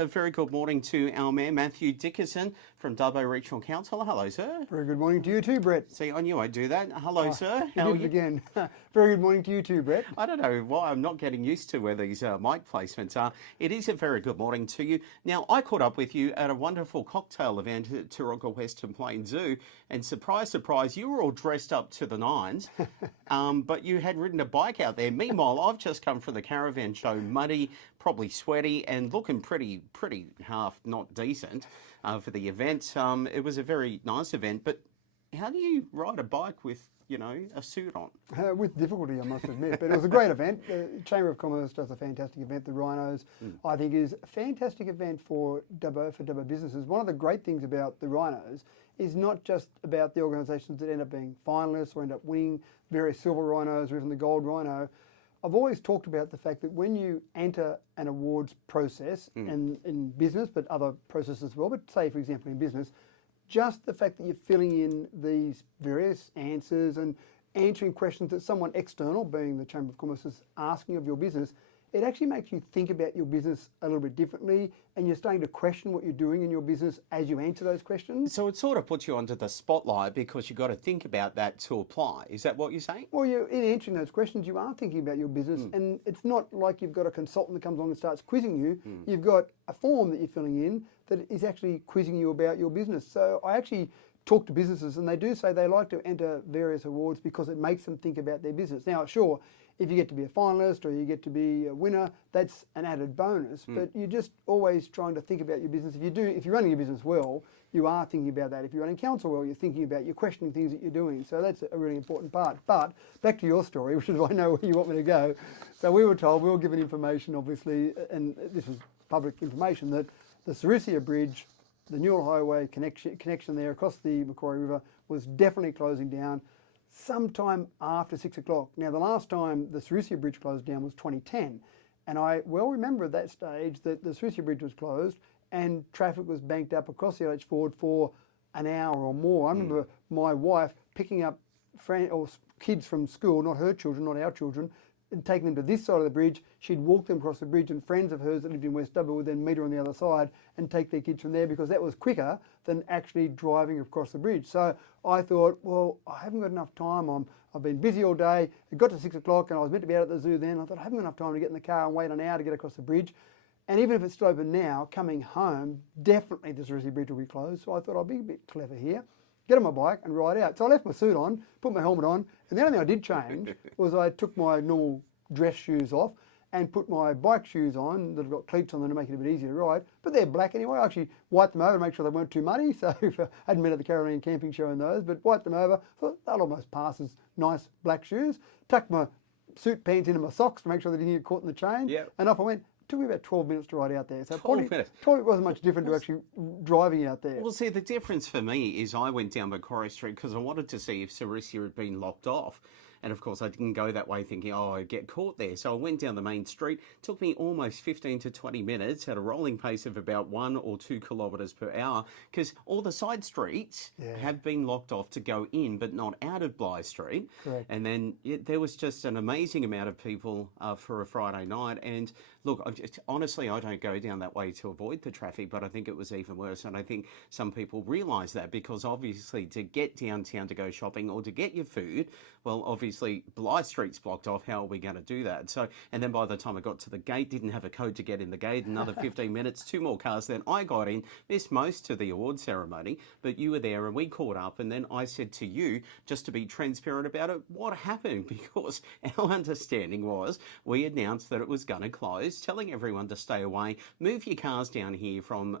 A very good morning to our Mayor, Matthew Dickerson from Dubbo Regional Council. Hello, sir. Very good morning to you too, Brett. See, I knew I'd do that. Hello, sir. You did it again. Very good morning to you too, Brett. I don't know why I'm not getting used to where these mic placements are. It is a very good morning to you. Now, I caught up with you at a wonderful cocktail event at Taronga Western Plains Zoo, and surprise, surprise, you were all dressed up to the nines, but you had ridden a bike out there. Meanwhile, I've just come from the caravan show, muddy, probably sweaty, and looking pretty half not decent for the event. It was a very nice event, but how do you ride a bike with, a suit on? With difficulty, I must admit, but it was a great event. The Chamber of Commerce does a fantastic event. The Rhinos, I think, is a fantastic event for Dubbo businesses. One of the great things about the Rhinos is not just about the organisations that end up being finalists or end up winning various silver rhinos or even the gold rhino. I've always talked about the fact that when you enter an awards process, and in business, but other processes as well, but say, for example, in business, just the fact that you're filling in these various answers and answering questions that someone external, being the Chamber of Commerce, is asking of your business, it actually makes you think about your business a little bit differently, and you're starting to question what you're doing in your business as you answer those questions. So it sort of puts you under the spotlight because you've got to think about that to apply. Is that what you're saying? Well, in answering those questions, you are thinking about your business, and it's not like you've got a consultant that comes along and starts quizzing you. You've got a form that you're filling in that is actually quizzing you about your business. So I actually talk to businesses, and they do say they like to enter various awards because it makes them think about their business. Now, sure, if you get to be a finalist or you get to be a winner, that's an added bonus, but you're just always trying to think about your business. If you're running your business well, you are thinking about that. If you're running council well, you're thinking about, you're questioning things that you're doing. So that's a really important part. But back to your story, which is I know where you want me to go. So we were told, we were given information, obviously, and this was public information, that the Sarisia Bridge, the Newell Highway connection there across the Macquarie River, was definitely closing down sometime after 6 o'clock. Now, the last time the Sarisia Bridge closed down was 2010. And I well remember at that stage that the Sarisia Bridge was closed and traffic was banked up across the LH Ford for an hour or more. I remember my wife picking up kids from school, not her children, not our children, and taking them to this side of the bridge. She'd walk them across the bridge, and friends of hers that lived in West Dubbo would then meet her on the other side and take their kids from there, because that was quicker than actually driving across the bridge. So I thought, well, I haven't got enough time. I've been busy all day. It got to 6 o'clock and I was meant to be out at the zoo then. I thought, I haven't got enough time to get in the car and wait an hour to get across the bridge. And even if it's still open now, coming home, definitely the Sarisia Bridge will be closed. So I thought I'll be a bit clever here, get on my bike and ride out. So I left my suit on, put my helmet on, and the only thing I did change was I took my normal dress shoes off and put my bike shoes on that have got cleats on them to make it a bit easier to ride, but they're black anyway. I actually wiped them over to make sure they weren't too muddy, so if I hadn't been at the caravan camping show in those, but wiped them over, thought they'll almost pass as nice black shoes, tucked my suit pants into my socks to make sure they didn't get caught in the chain, and off I went. It took me about 12 minutes to ride out there, so probably wasn't much different to actually driving out there. Well, see, the difference for me is I went down Macquarie Street because I wanted to see if Sarisia had been locked off. And of course, I didn't go that way thinking, oh, I'd get caught there. So I went down the main street. It took me almost 15 to 20 minutes at a rolling pace of about 1 or 2 kilometres per hour, because all the side streets have been locked off to go in, but not out of Bligh Street. Correct. And then there was just an amazing amount of people for a Friday night. And look, honestly, I don't go down that way to avoid the traffic, but I think it was even worse. And I think some people realise that, because obviously to get downtown to go shopping or to get your food, well, obviously Bligh Street's blocked off. How are we going to do that? So, and then by the time I got to the gate, didn't have a code to get in the gate. Another 15 minutes, 2 more cars. Then I got in, missed most of the award ceremony, but you were there and we caught up. And then I said to you, just to be transparent about it, what happened? Because our understanding was we announced that it was going to close, telling everyone to stay away, move your cars down here from,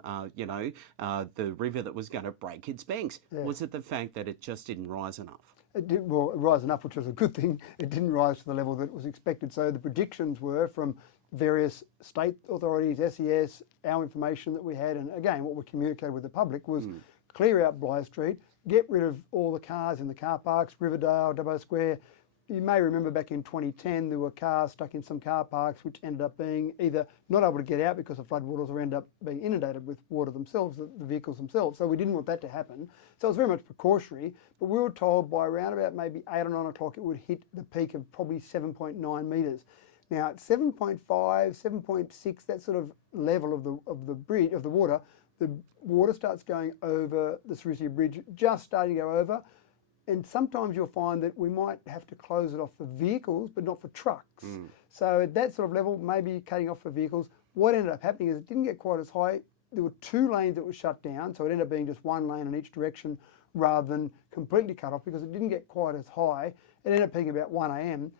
the river that was going to break its banks. Was it the fact that it just didn't rise enough? It did, well, rise enough, which was a good thing. It didn't rise to the level that was expected. So the predictions were from various state authorities, SES, our information that we had, and again, what we communicated with the public was clear out Bligh Street, get rid of all the cars in the car parks, Riverdale, Dubbo Square. You may remember back in 2010, there were cars stuck in some car parks which ended up being either not able to get out because of floodwaters or end up being inundated with water themselves, the vehicles themselves. So we didn't want that to happen. So it was very much precautionary, but we were told by around about maybe 8 or 9 o'clock it would hit the peak of probably 7.9 metres. Now at 7.5, 7.6, that sort of level of the bridge, of the water starts going over the Sarisia Bridge, just starting to go over. And sometimes you'll find that we might have to close it off for vehicles, but not for trucks. So at that sort of level, maybe cutting off for vehicles. What ended up happening is it didn't get quite as high. There were 2 lanes that were shut down, so it ended up being just 1 lane in each direction rather than completely cut off because it didn't get quite as high. It ended up being about 1 a.m.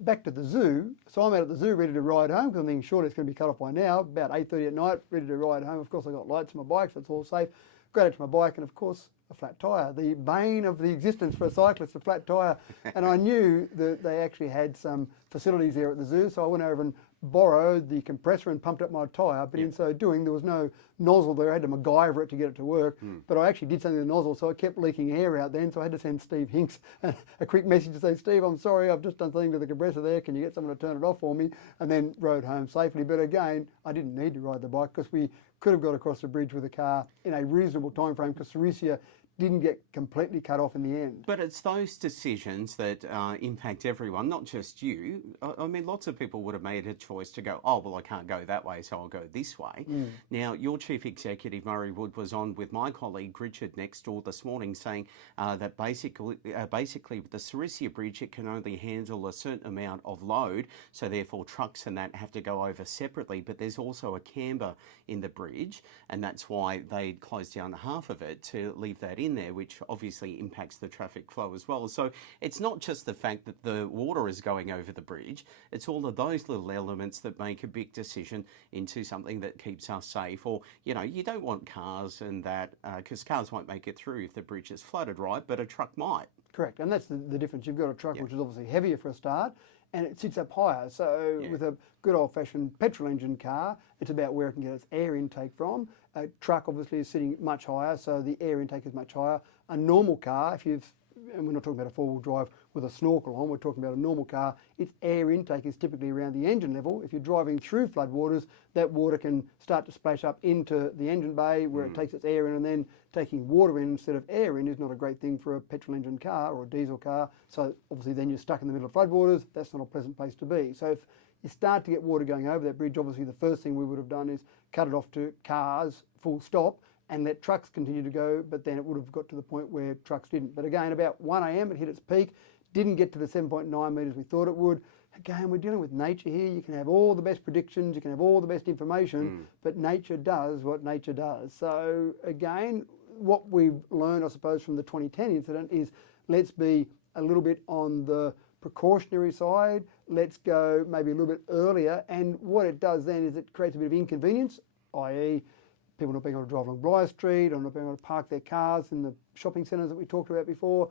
Back to the zoo. So I'm out at the zoo ready to ride home because I'm thinking surely it's going to be cut off by now. About 8:30 at night, ready to ride home. Of course, I got lights on my bike, so it's all safe. Got out to my bike and of course a flat tyre. The bane of the existence for a cyclist, a flat tyre. And I knew that they actually had some facilities there at the zoo, so I went over and borrowed the compressor and pumped up my tyre, but in so doing there was no nozzle there. I had to MacGyver it to get it to work, but I actually did something to the nozzle, so it kept leaking air out then, so I had to send Steve Hinks a quick message to say, Steve, I'm sorry, I've just done something to the compressor there, can you get someone to turn it off for me? And then rode home safely. But again, I didn't need to ride the bike because we could have got across the bridge with a car in a reasonable time frame because Sarisia didn't get completely cut off in the end. But it's those decisions that impact everyone, not just you. I mean, lots of people would have made a choice to go, oh, well, I can't go that way, so I'll go this way. Now, your chief executive, Murray Wood, was on with my colleague, Richard, next door this morning, saying that basically with the Sarisia Bridge, it can only handle a certain amount of load, so therefore trucks and that have to go over separately. But there's also a camber in the bridge, and that's why they closed down half of it to leave that in there, which obviously impacts the traffic flow as well. So it's not just the fact that the water is going over the bridge, it's all of those little elements that make a big decision into something that keeps us safe. Or, you know, you don't want cars and that, because cars won't make it through if the bridge is flooded, right? But a truck might. Correct, and that's the difference. You've got a truck which is obviously heavier for a start, and it sits up higher. So with a good old-fashioned petrol engine car, it's about where it can get its air intake from. A truck obviously is sitting much higher, so the air intake is much higher. A normal car, and we're not talking about a four-wheel drive with a snorkel on, we're talking about a normal car, its air intake is typically around the engine level. If you're driving through floodwaters, that water can start to splash up into the engine bay where it takes its air in, and then taking water in instead of air in is not a great thing for a petrol engine car or a diesel car. So obviously then you're stuck in the middle of floodwaters. That's not a pleasant place to be. So if you start to get water going over that bridge, obviously the first thing we would have done is cut it off to cars, full stop, and let trucks continue to go, but then it would have got to the point where trucks didn't. But again, about 1 a.m. it hit its peak, didn't get to the 7.9 metres we thought it would. Again, we're dealing with nature here. You can have all the best predictions, you can have all the best information, but nature does what nature does. So again, what we've learned, I suppose, from the 2010 incident is let's be a little bit on the precautionary side, let's go maybe a little bit earlier, and what it does then is it creates a bit of inconvenience, i.e. people not being able to drive along Blythe Street or not being able to park their cars in the shopping centres that we talked about before,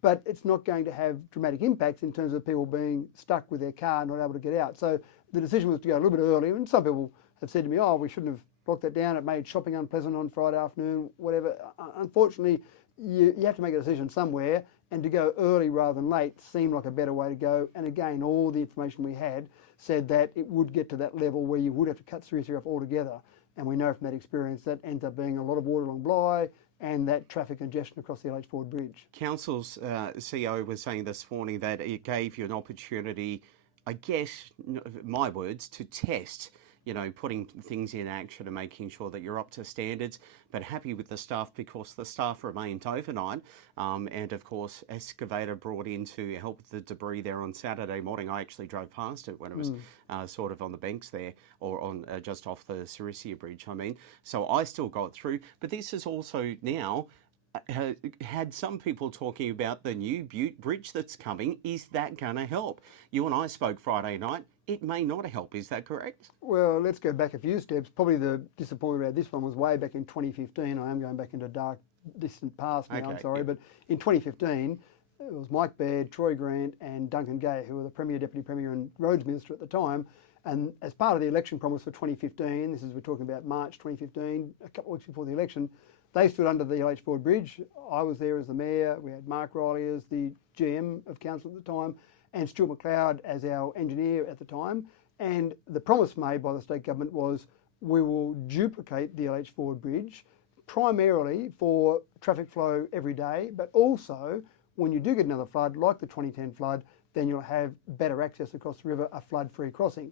but it's not going to have dramatic impacts in terms of people being stuck with their car and not able to get out. So the decision was to go a little bit earlier, and some people have said to me, oh, we shouldn't have locked that down, it made shopping unpleasant on Friday afternoon, whatever. Unfortunately, you have to make a decision somewhere, and to go early rather than late seemed like a better way to go. And again, all the information we had said that it would get to that level where you would have to cut Sarisia off altogether. And we know from that experience that ends up being a lot of water along Bly and that traffic congestion across the LH Ford Bridge. Council's CEO was saying this morning that it gave you an opportunity, I guess, my words, to test, you know, putting things in action and making sure that you're up to standards, but happy with the staff because the staff remained overnight. And of course, excavator brought in to help with the debris there on Saturday morning. I actually drove past it when it was sort of on the banks there, or on just off the Sarisia Bridge, I mean. So I still got through, but this is also now had some people talking about the new Butte Bridge that's coming. Is that going to help? You and I spoke Friday night. It may not help, is that correct? Well, let's go back a few steps. Probably the disappointment about this one was way back in 2015. I am going back into dark, distant past now, I'm sorry. But in 2015, it was Mike Baird, Troy Grant and Duncan Gay, who were the Premier, Deputy Premier and Roads Minister at the time. And as part of the election promise for 2015, this is, we're talking about March 2015, a couple of weeks before the election, they stood under the LH Ford Bridge. I was there as the Mayor. We had Mark Riley as the GM of Council at the time, and Stuart McLeod as our engineer at the time. And the promise made by the state government was we will duplicate the LH Ford Bridge primarily for traffic flow every day, but also when you do get another flood, like the 2010 flood, then you'll have better access across the river, a flood-free crossing.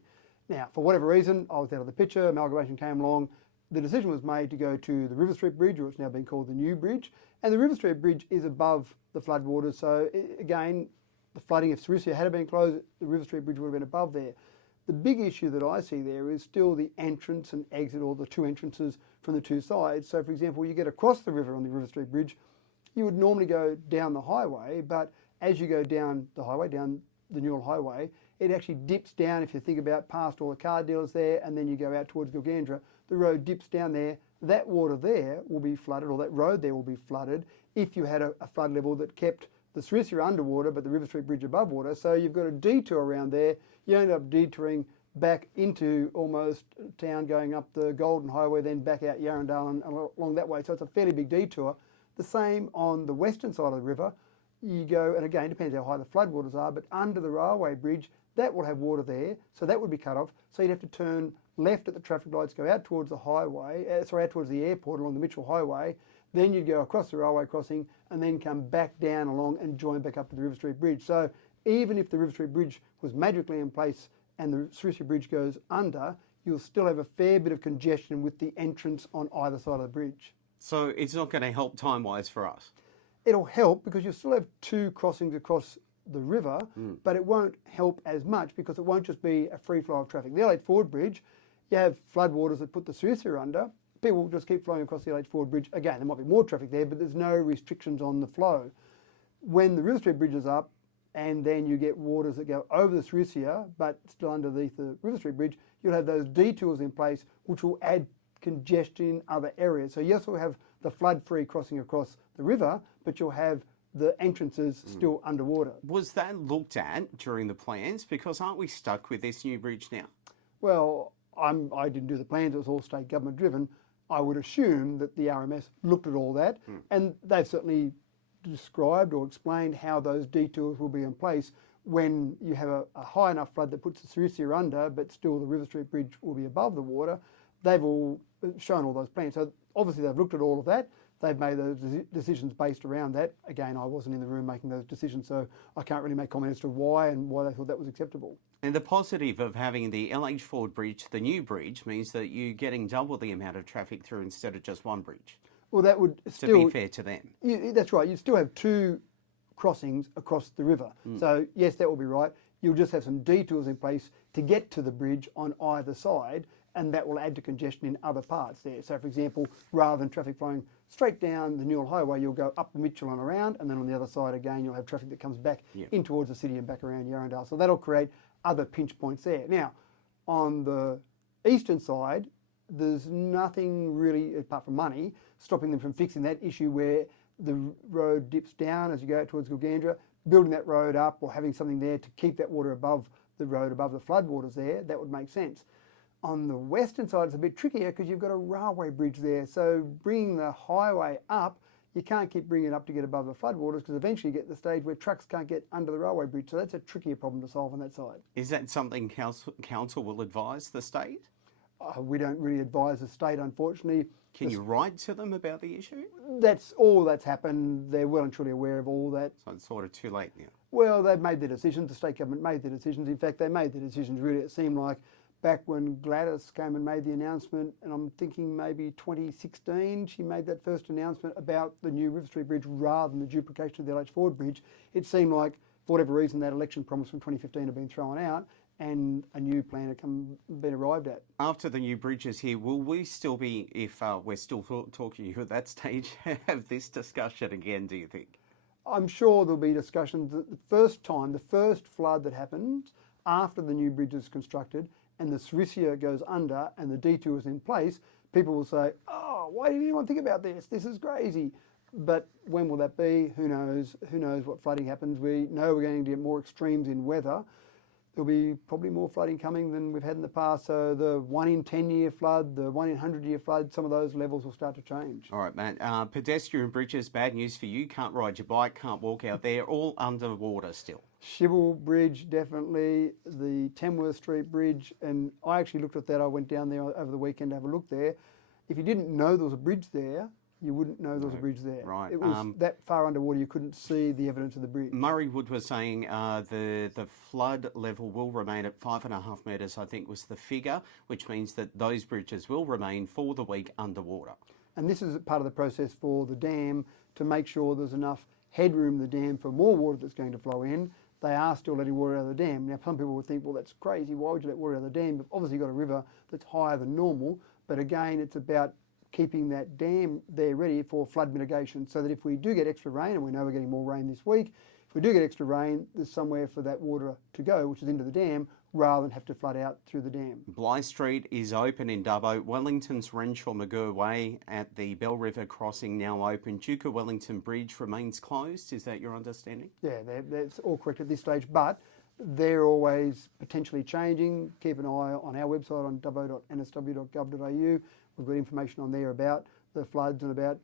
Now, for whatever reason, I was out of the picture, amalgamation came along, the decision was made to go to the River Street Bridge, or it's now been called the New Bridge, and the River Street Bridge is above the floodwaters, so again, the flooding, if Sarisia had been closed, the River Street Bridge would have been above there. The big issue that I see there is still the entrance and exit, or the two entrances from the two sides. So for example, you get across the river on the River Street Bridge, you would normally go down the highway, but as you go down the highway, down the Newell Highway, it actually dips down, if you think about past all the car dealers there, and then you go out towards Gilgandra, the road dips down there. That water there will be flooded, or that road there will be flooded, if you had a flood level that kept the Sarisia underwater but the River Street Bridge above water. So you've got a detour around there. You end up detouring back into almost town, going up the Golden Highway, then back out Yarrandale and along that way. So it's a fairly big detour. The same on the western side of the river. You go, and again, depends how high the floodwaters are, but under the railway bridge, that will have water there, so that would be cut off. So you'd have to turn left at the traffic lights, go out towards the highway, out towards the airport along the Mitchell Highway. Then you'd go across the railway crossing and then come back down along and join back up to the River Street Bridge. So even if the River Street Bridge was magically in place and the Sarisia Bridge goes under, you'll still have a fair bit of congestion with the entrance on either side of the bridge. So it's not going to help time-wise for us? It'll help because you'll still have two crossings across the river, but it won't help as much because it won't just be a free flow of traffic. The L8 Ford Bridge, you have floodwaters that put the Sarisia under. People will just keep flowing across the L8 Ford Bridge. Again, there might be more traffic there, but there's no restrictions on the flow. When the River Street Bridge is up, and then you get waters that go over the Sarisia, but still underneath the River Street Bridge, you'll have those detours in place, which will add congestion in other areas. So yes, we'll have the flood-free crossing across the river, but you'll have the entrances still underwater. Was that looked at during the plans? Because aren't we stuck with this new bridge now? Well, I didn't do the plans, it was all state government driven. I would assume that the RMS looked at all that, and they've certainly described or explained how those detours will be in place when you have a high enough flood that puts the Sarisia under, but still the River Street Bridge will be above the water. They've all shown all those plans. So obviously they've looked at all of that. They've made those decisions based around that. Again, I wasn't in the room making those decisions, so I can't really make comment as to why and why they thought that was acceptable. And the positive of having the LH Ford Bridge, the new bridge, means that you're getting double the amount of traffic through instead of just one bridge. Well, that would still... To be fair to them. That's right. You'd still have two crossings across the river. So, yes, that will be right. You'll just have some detours in place to get to the bridge on either side, and that will add to congestion in other parts there. So, for example, rather than traffic flowing straight down the Newell Highway, you'll go up the Mitchell and around, and then on the other side again, you'll have traffic that comes back in towards the city and back around Yarrandale. So that'll create other pinch points there. Now, on the eastern side, there's nothing really, apart from money, stopping them from fixing that issue where the road dips down as you go out towards Gilgandra, building that road up or having something there to keep that water above the road, above the floodwaters there. That would make sense. On the western side, it's a bit trickier because you've got a railway bridge there. So bringing the highway up, you can't keep bringing it up to get above the floodwaters because eventually you get to the stage where trucks can't get under the railway bridge. So that's a trickier problem to solve on that side. Is that something council will advise the state? We don't really advise the state, unfortunately. Can you write to them about the issue? That's all that's happened. They're well and truly aware of all that. So it's sort of too late now. Well, they've made their decisions. The state government made their decisions. In fact, they made their decisions really, it seemed like, back when Gladys came and made the announcement, and I'm thinking maybe 2016, she made that first announcement about the new River Street Bridge rather than the duplication of the LH Ford Bridge. It seemed like, for whatever reason, that election promise from 2015 had been thrown out and a new plan had been arrived at. After the new bridges here, will we still be, if we're still talking to you at that stage, have this discussion again, do you think? I'm sure there'll be discussions. The first flood that happens after the new bridge is constructed and the Sarisia goes under and the detour is in place, people will say, oh, why didn't anyone think about this? This is crazy. But when will that be? Who knows? Who knows what flooding happens? We know we're going to get more extremes in weather. There'll be probably more flooding coming than we've had in the past. So the 1 in 10 year flood, the 1 in 100 year flood, some of those levels will start to change. All right, Matt. Pedestrian bridges, bad news for you. Can't ride your bike, can't walk out there, all underwater still. Shibble Bridge, definitely. The Tamworth Street Bridge. And I actually looked at that. I went down there over the weekend to have a look there. If you didn't know there was a bridge there, you wouldn't know there was a bridge there. Right. It was that far underwater you couldn't see the evidence of the bridge. Murray Wood was saying the flood level will remain at 5.5 metres, I think was the figure, which means that those bridges will remain for the week underwater. And this is part of the process for the dam to make sure there's enough headroom in the dam for more water that's going to flow in. They are still letting water out of the dam. Now, some people would think, well, that's crazy. Why would you let water out of the dam? But obviously, you've got a river that's higher than normal. But again, it's about keeping that dam there ready for flood mitigation so that if we do get extra rain, and we know we're getting more rain this week, if we do get extra rain, there's somewhere for that water to go, which is into the dam, rather than have to flood out through the dam. Bligh Street is open in Dubbo. Wellington's Renshaw McGurr Way at the Bell River crossing now open. Duke of Wellington Bridge remains closed. Is that your understanding? Yeah, that's all correct at this stage, but they're always potentially changing. Keep an eye on our website on dubbo.nsw.gov.au. We've got information on there about the floods and about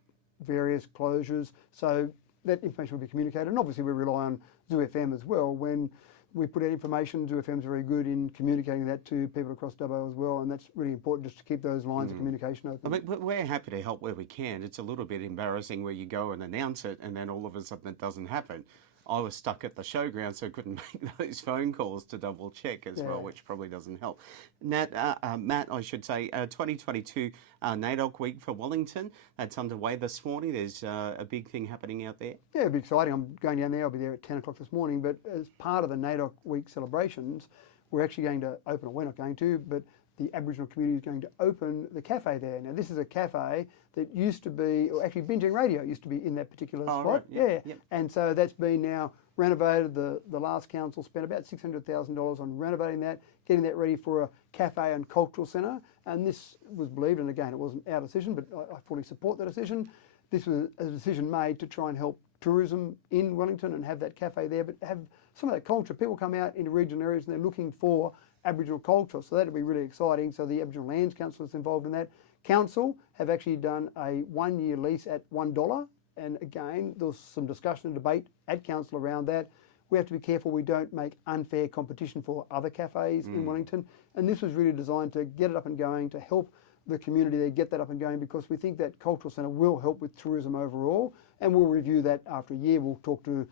various closures. So that information will be communicated. And obviously we rely on Zoo FM as well. When we put out information, Zoo FM is very good in communicating that to people across Dubbo as well. And that's really important just to keep those lines of communication open. I mean, we're happy to help where we can. It's a little bit embarrassing where you go and announce it and then all of a sudden it doesn't happen. I was stuck at the showground, so I couldn't make those phone calls to double check as well, which probably doesn't help. Matt, I should say, 2022 NAIDOC week for Wellington. That's underway this morning. There's a big thing happening out there. Yeah, it'll be exciting. I'm going down there. I'll be there at 10 o'clock this morning. But as part of the NAIDOC week celebrations, we're actually going to open, or we're not going to, but the Aboriginal community is going to open the cafe there. Now, this is a cafe that used to be, or actually Binjing Radio used to be in that particular spot. Right. Yep. And so that's been now renovated. The last council spent about $600,000 on renovating that, getting that ready for a cafe and cultural centre. And this was believed, and again, it wasn't our decision, but I fully support that decision. This was a decision made to try and help tourism in Wellington and have that cafe there, but have some of that culture. People come out into regional areas and they're looking for Aboriginal culture, so that'll be really exciting. So the Aboriginal Lands Council is involved in that. Council have actually done a 1-year lease at $1, and again, there was some discussion and debate at council around that. We have to be careful we don't make unfair competition for other cafes in Wellington, and this was really designed to get it up and going, to help the community there get that up and going, because we think that cultural centre will help with tourism overall, and we'll review that after a year. We'll talk to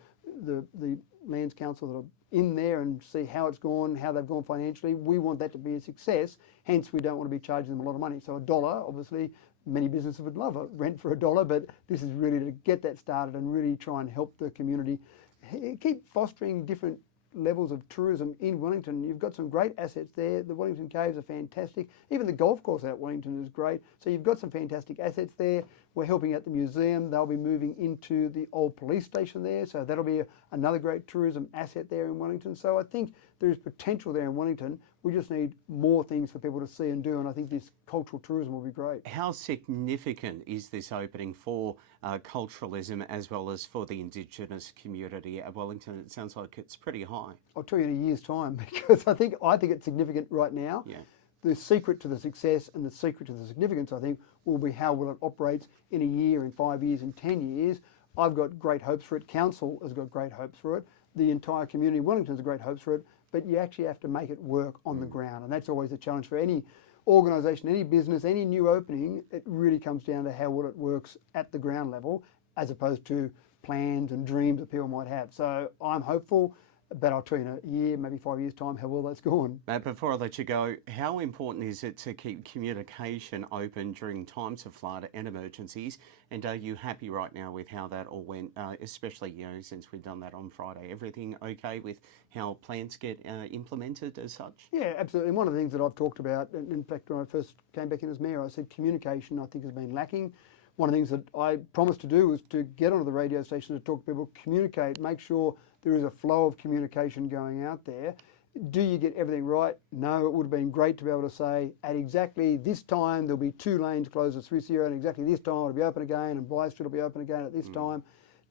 the Lands Council that are in there and see how it's gone, how they've gone financially. We want that to be a success, hence we don't want to be charging them a lot of money. So $1, obviously, many businesses would love a rent for $1, but this is really to get that started and really try and help the community keep fostering different levels of tourism in Wellington. You've got some great assets there. The Wellington Caves are fantastic. Even the golf course out Wellington is great. So you've got some fantastic assets there. We're helping out the museum. They'll be moving into the old police station there. So that'll be another great tourism asset there in Wellington. So I think there is potential there in Wellington. We just need more things for people to see and do. And I think this cultural tourism will be great. How significant is this opening for culturalism as well as for the Indigenous community at Wellington? It sounds like it's pretty high. I'll tell you in a year's time, because I think it's significant right now. Yeah. The secret to the success and the secret to the significance, I think, will be how well it operates in a year, in 5 years, in 10 years. I've got great hopes for it. Council has got great hopes for it. The entire community of Wellington has great hopes for it. But you actually have to make it work on the ground. And that's always a challenge for any organisation, any business, any new opening. It really comes down to how well it works at the ground level, as opposed to plans and dreams that people might have. So I'm hopeful. But I'll tell you in a year, maybe 5 years' time, how well that's gone. Matt, before I let you go, how important is it to keep communication open during times of flood and emergencies? And are you happy right now with how that all went, especially, since we've done that on Friday? Everything okay with how plans get implemented as such? Yeah, absolutely. And one of the things that I've talked about, and in fact, when I first came back in as mayor, I said communication, I think, has been lacking. One of the things that I promised to do was to get onto the radio station to talk to people, communicate, make sure there is a flow of communication going out there. Do you get everything right? No, it would have been great to be able to say, at exactly this time, there'll be 2 lanes closed at 3-0, and exactly this time it'll be open again, and Bligh Street will be open again at this time.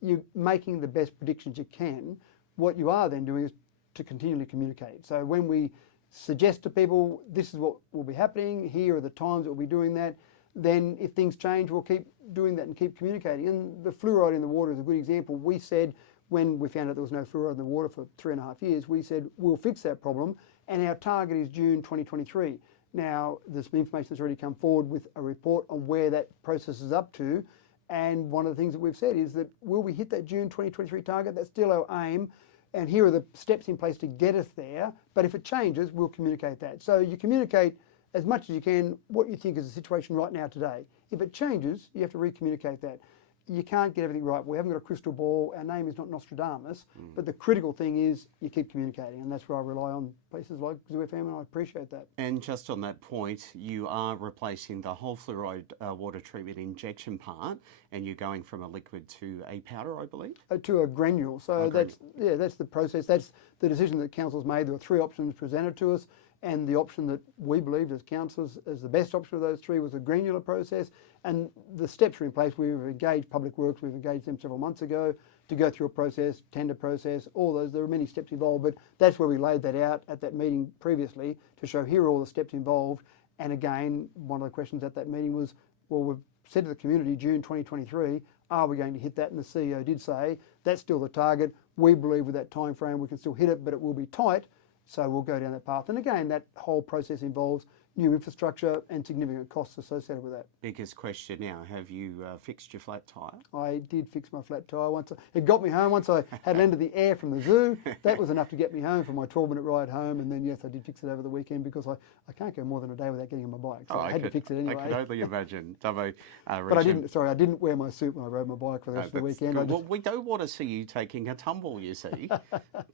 You're making the best predictions you can. What you are then doing is to continually communicate. So when we suggest to people, this is what will be happening, here are the times that we'll be doing that, then if things change, we'll keep doing that and keep communicating. And the fluoride in the water is a good example. We said, when we found out there was no fluoride in the water for 3.5 years, we said, we'll fix that problem, and our target is June 2023. Now, there's some information that's already come forward with a report on where that process is up to, And one of the things that we've said is that will we hit that June 2023 target? That's still our aim. And here are the steps in place to get us there. But if it changes, we'll communicate that. So you communicate as much as you can what you think is the situation right now today. If it changes, you have to re-communicate that. You can't get everything right. We haven't got a crystal ball. Our name is not Nostradamus. But the critical thing is you keep communicating. And that's where I rely on places like Zoo FM, and I appreciate that. And just on that point, you are replacing the whole fluoride water treatment injection part, and you're going from a liquid to a powder, I believe? To a granule. So that's the process. That's the decision that council's made. There were 3 options presented to us, and the option that we believed as councillors as the best option of those 3 was a granular process. And the steps are in place. We've engaged Public Works, we've engaged them several months ago to go through a process, tender process, all those. There are many steps involved, but that's where we laid that out at that meeting previously to show here are all the steps involved. And again, one of the questions at that meeting was, well, we've said to the community June 2023, are we going to hit that? And the CEO did say, that's still the target. We believe with that time frame we can still hit it, but it will be tight. So we'll go down that path. And again, that whole process involves new infrastructure and significant costs associated with that. Biggest question now, have you fixed your flat tyre? I did fix my flat tyre once. It got me home once I had landed the air from the zoo. That was enough to get me home for my 12-minute ride home. And then, yes, I did fix it over the weekend because I can't go more than a day without getting on my bike. So I had to fix it anyway. I can only imagine. But I didn't wear my suit when I rode my bike for the rest of the weekend. Well, we don't want to see you taking a tumble, you see.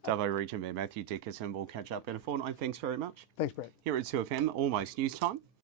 Dubbo Region Mayor Matthew Dickerson will catch up in a fortnight. Thanks very much. Thanks, Brad. Here at 2FM, almost news time.